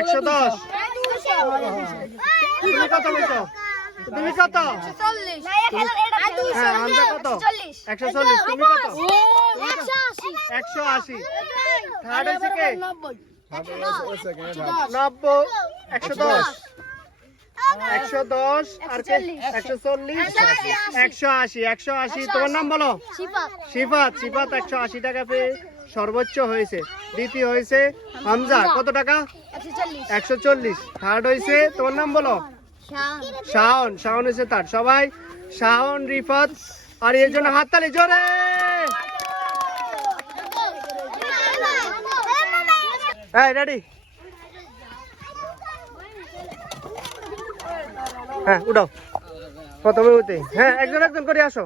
110 তুমি কত বলছো তুমি কত হ্যাঁ হামজা কত 140 তুমি কত 180 থার্ড হইছে কে 90 110 আর কে 140 180 তোমার নাম বলো সিফাত 180 টাকা পেয়ে সর্বোচ্চ হয়েছে। দ্বিতীয় হয়েছে হামজা কত টাকা 140। থার্ড হয়েছে তোমার নাম বলো শাওন হয়েছে তার। সবাই শাওন রিফাত আর এর জন্য হাততালি জোরে। এই রেডি হ্যাঁ উঠাও প্রথমে উঠে হ্যাঁ একজন করে আসো।